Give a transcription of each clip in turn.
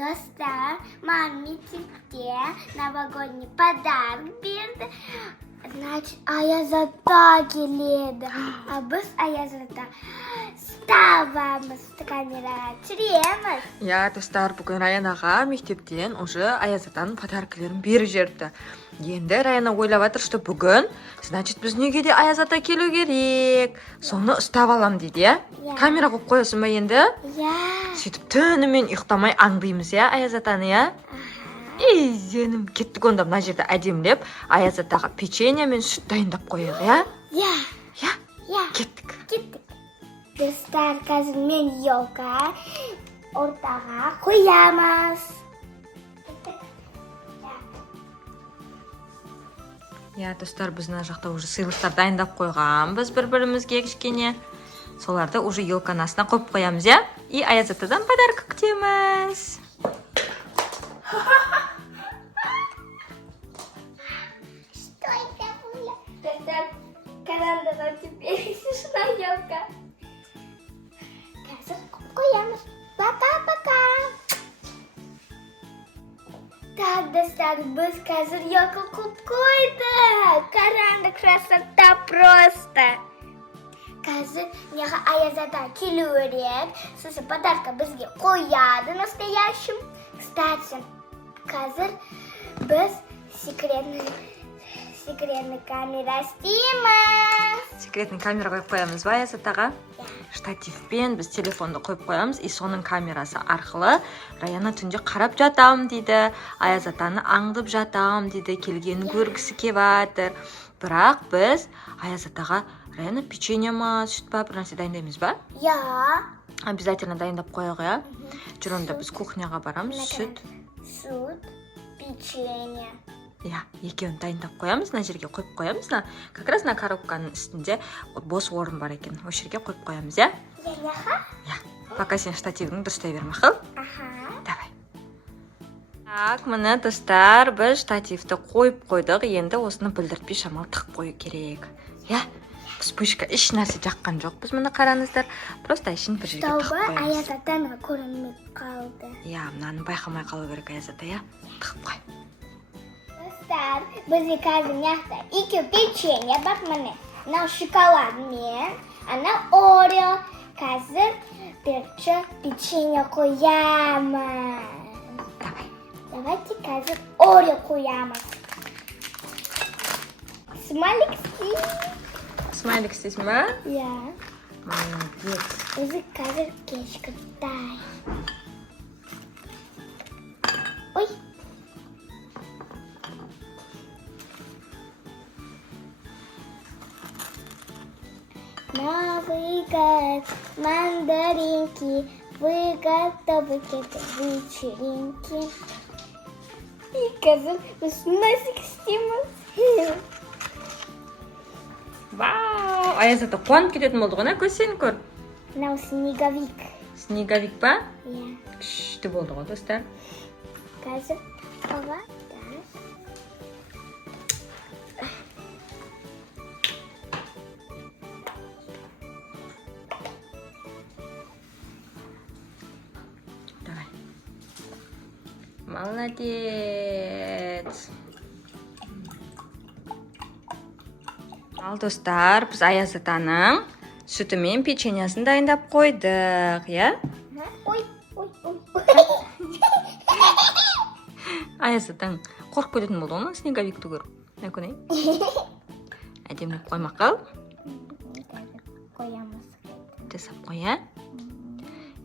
Dostlar, mami tipte новогодний подарок berdi. Значит, Ayaz ata keladi. Biz Ayaz ata stavamiz, kamera tushiramiz. Ya dostlar, бүгін Раян аға мектептен уже Аяз атаның подаркілерін беріп жерді. Енді Раяна ойлап жатыр, что бүгін, значит, біз неге де Аяз ата келу керек. Соны ұстап алам дейді, я? Камера қойып қоясың ба енді? Я. Сөйтіп түнімен ұйықтамай аңдаймыз, я, Аяз атаны, я? Ей, зенім, кеттік онда мына жерді әдемлеп, Аяз атаға печенье мен сүт дайындап қояйық, я? Я. Я? Я. Кеттік. Gittik. Dostlar, қазір мен елка ортаға қоямыз. Я, достар, біз мына жақта уже сыйлықтар дайындап қойғанбыз бір-бірімізге кішкене. Соларды уже елканың астына қойып қоямыз, я? И Аяз атадан подарок күтеміз. Что это было? Достар, карандыға теперь смешная елка. Қазір қоямыз. Пока-пока. Так, достар, біз қазір елка қойып қойдық. Қараңғы, красота просто. Қазір неға Аяз ата келу керек. Сосын подарка бізге қояды настоящим. Кстати, қазір біз секретный камера істейміз. Секретный камера қойып қоямыз ба, Аяз атаға? Штативпен біз телефонды қойып қоямыз, и соның камерасы арқылы Раяна түнде қарап жатам дейді, Аяз атаны аңдып жатам дейді, келгенін көргісі кеп жатыр. Бірақ біз Аяз атаға Раяна печенье ма, сүт па, бір нәрсе дайындаймыз ба? Я. Обязательно дайындап қояйық, я? Жүр, онда біз кухняға барамыз, сүт. Сүт, печенье. Я, екеуін дайындап қоямыз, мына жерге қойып қоямыз. Как раз на коробканың үстінде бос орын бар екен. Осы жерге қойып қоямыз, я? Я. Пока сен штативіңді дұрыстай бер, мақұл? Давай. Так, міне достар, біз штативті қойып қойдық. Енді осыны бүлдіртпей шамал тығып қою керек. Я? Вспышка еш нәрсе жаққан жоқ. Біз мұны қараңыздар. Просто ішін бір жерге тығып Чтобы қоямыз. Аяз атаның көрінмей қалды. Я, мынаны байқамай қалу керек, Аяз ата, я? Тығып қой. Достар, бізде қазір мыняқта екі печенье бар, міне. Мынау шоколадмен, анау Орео. Қазір бірінші печенье қоямыз. Давай. Давайте қазір Орео қоямыз. Смайлик істеймін. Смайлик істейсің ба? Я. Молодец. Өзі қазір кешкіртай. Ой. Новый год, мандаринки, вы готовы к этой вечеринке? И қазір біз носик істейміз. Вау! Аяз ата қуанып кететін болды ғой, көз сен көр. Мынау снеговик. Снеговик па? Я. Күшті болды ғой, достар. Қазір ова. Давай. Молодец. Ал достар, біз Аяз атаның сүті мен печеньясын дайындап қойдық, я? Ой. Аяз атаң қорқып кететін болды ғой, снеговикті көріп. Не көрейін? Әдемілеп қоймақал. Қоямыз. Жасап қоя.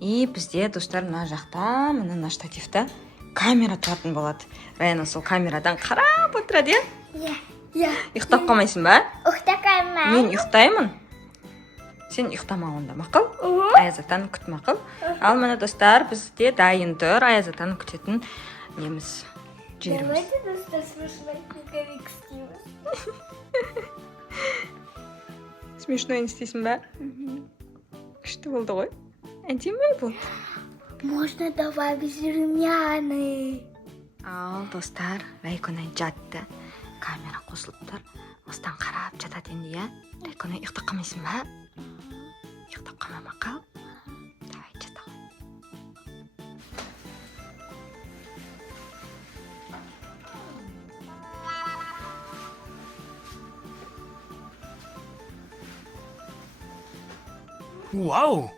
И бізде достар мына жақта, мына штативта камера тұратын болады. Раяна сол камерадан қарап отырады, я? Я. Ұйықтап қалмайсың ба? Ұйықтамаймын. Мен ұйықтаймын. Сен ұйықтама онда, мақұл? Аяз атаны күт, мақұл? Ал мына достар, бізде дайын тұр Аяз атаны күтетін неміз, жеріміз. Давайте достар смешной снеговик істейміз. Смешной істейсің ба? Күшті болды ғой. Әдемі болды. Можно добавить румяны. Ал достар, Райконай жатты. Камера қосылып тұр. Осыдан қарап жатады енді, я? Райконай ұйықтап қалмайсың ба? Ұйықтап қалма, мақұл? Давай, жата. Wow!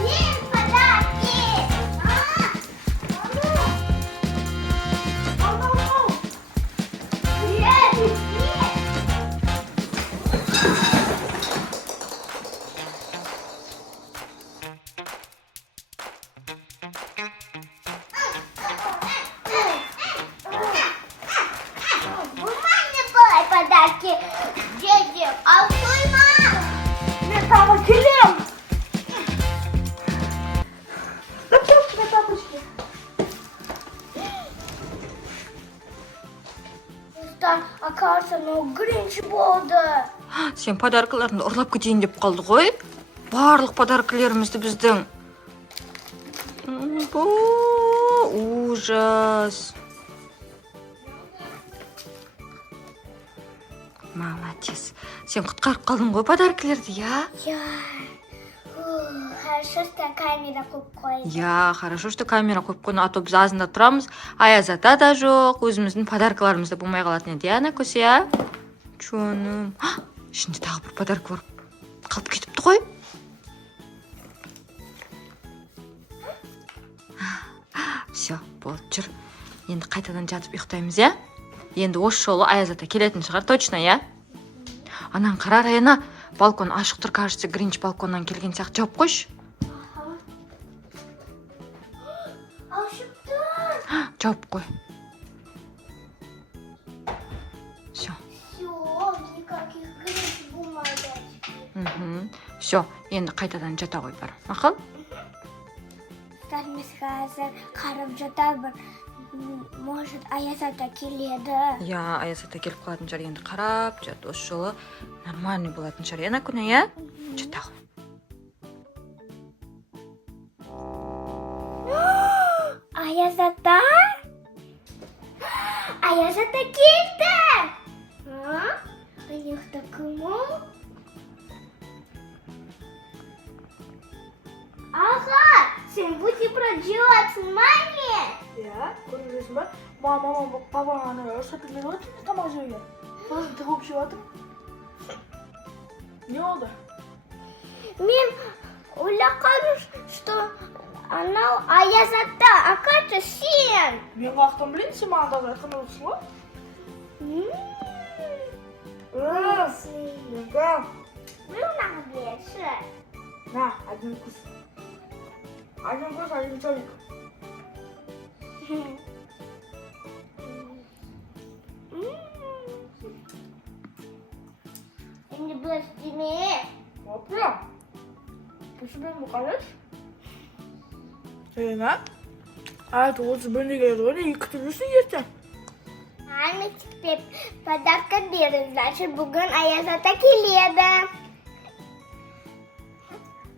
Блин, подарки! Бумажные подарки детям, а твой мам? Мне там килем. Тапочки, тапочки. Оказывается, Гринч болды. Сен подаркаларыңды ұрлап кетейін деп қалды ғой. Барлық подаркаларымызды біздің. Ужас. Молодец. Сен құтқарып қалдың ғой подаркаларды, я? Хорошо, что камера қойып қойды. Я, хорошо, что камера қойып қойды, а то біз азында тұрамыз. Аяз ата да жоқ, өзіміздің подаркаларымыз да болмай қалатын еді, Ана көсе, я? Чоным. Ішінде тағы бір подарка бар. Қалып кетіпті ғой. Все, болды, жүр. Енді қайтадан жатып ұйықтаймыз, я? Енді осы жолы Аяз ата келетін шығар, точно, я? Анан қара, Раяна, балкон ашық тұр, кажется, Гринч балконнан келген сияқты. Жауып қойшы. Ашықты. Жауып қой. Все. Все, никаких Гринч болмайды. Все, енді қайтадан жата ғой бар. Мақыл? Біз қазір қарап жатар, может, Аяз ата келеді. Я, Аяз ата келіп қалатын шығар, енді қарап жат. Осы жолы нормальный болатын шығар, Ана күні, я? Жата ғой. Аяз ата? Аяз ата келді! Аяқта кім ол? Аға, сен бутерброд жеуатсың ма не? Иә, көріп жүрсің ба? Мама, папа ана рұқсат беріп отыр тамақ жеуге. Сосын тығып жеп жатыр. Не болды? Мен ойлағаным, что анау Аяз ата, оказывается, сен. Мен қаяқтан білейін, сен маған да айтқан olsun ғой. Мынаны берші. На, один вкус. Один вкус, один чолик. Енді біз деме. Опра. Пусть мен бұқалаш. Сена? Айт, осы біріне келеді ғой, не күтіп жүрсің ертең? Мектепте подарка берді, значит, бүгін Аяз ата келеді.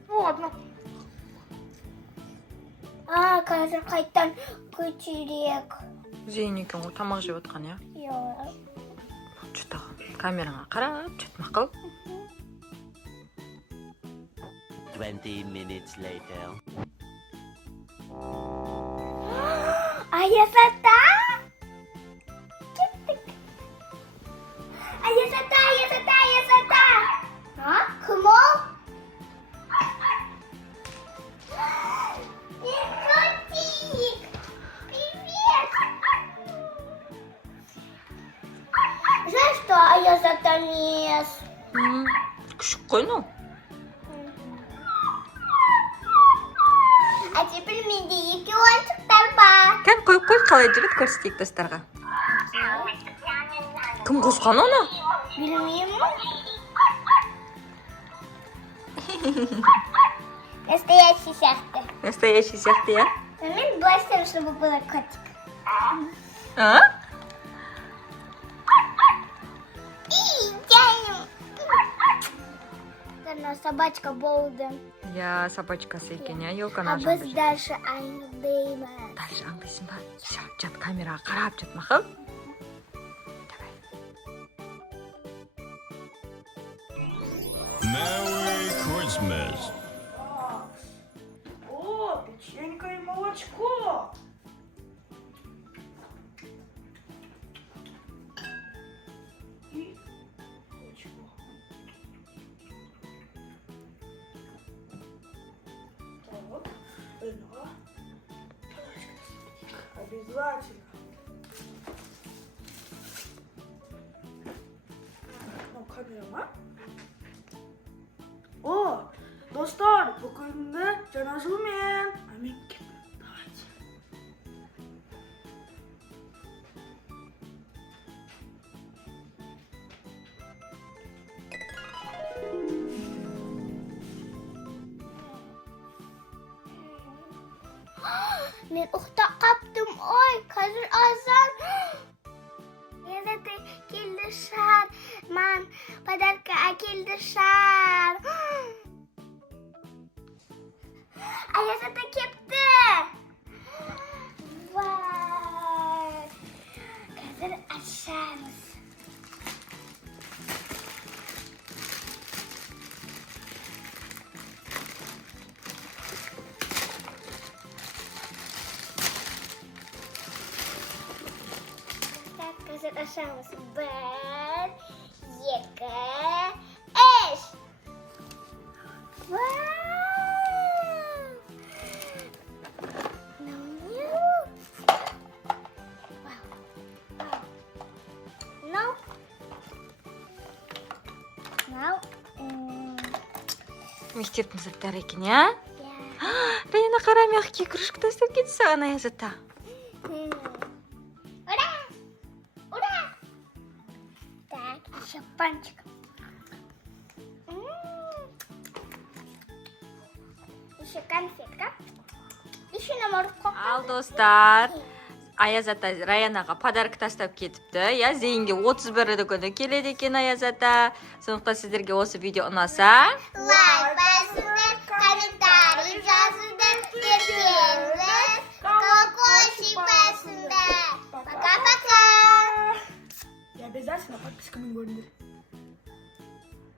Ладно. Қазір қайттан көтерек. Зейін екен ғой, тамақ жеп отқан, я? Жата ғой. Камераңа қарап, жат, мақыл? 20 minutes later. Аяз ата? Кеттік. Аяз ата, Аяз ата, Аяз ата. Кім ол? Мен Жаль, что Аяз ата емес. Күшік қой, ну. А теперь менде 2 ойыншықтар бар. Кән қойып қой, қалай жүреді көрсетейік достарға. Кім қосқан оны? Білмеймін. Настоящий сияқты. Настоящий сияқты, я? Мен былай істеймін, чтобы было котик. А? Она собачка болды. Я собачкасы екен, я елканы А ажал біз дальше аңдаймыз. Дальше аңдайсың ба? Все, жат камераға қарап жат мақұл. Merry Christmas. О, печенька и молочко. И молочко. Так, вино. Обязательно. Ну, камера. О, достар, бүгінгі жаназумен әмен кеттім. Давайте. Мен ұйықтап қаптым. Ой, қазір азан. Аяз келді шар. Ман подарка әкелді шар. Аяз ата кепті. Вай. Қазір ашамыз. Қазір ашамыз. 1, 2, 3. Вау! Мектептің заттары екен, я? Райана қара мягкий кружка тастап кетті саған Аяз ата. Ура! Ура! Так, еще панчик. Еще конфетка. Еще на морковку. Ал достар, Аяз ата Раянаға подарок тастап кетіпті. Я зейінге 31 күні келеді екен Аяз ата. Сондықтан сіздерге осы видео ұнаса, Лайк басыңдар, комментарий жазыңдар, ертеңіңіз, колокольчик басыңдар. Пока-пока. И обязательно подписками көріңдер.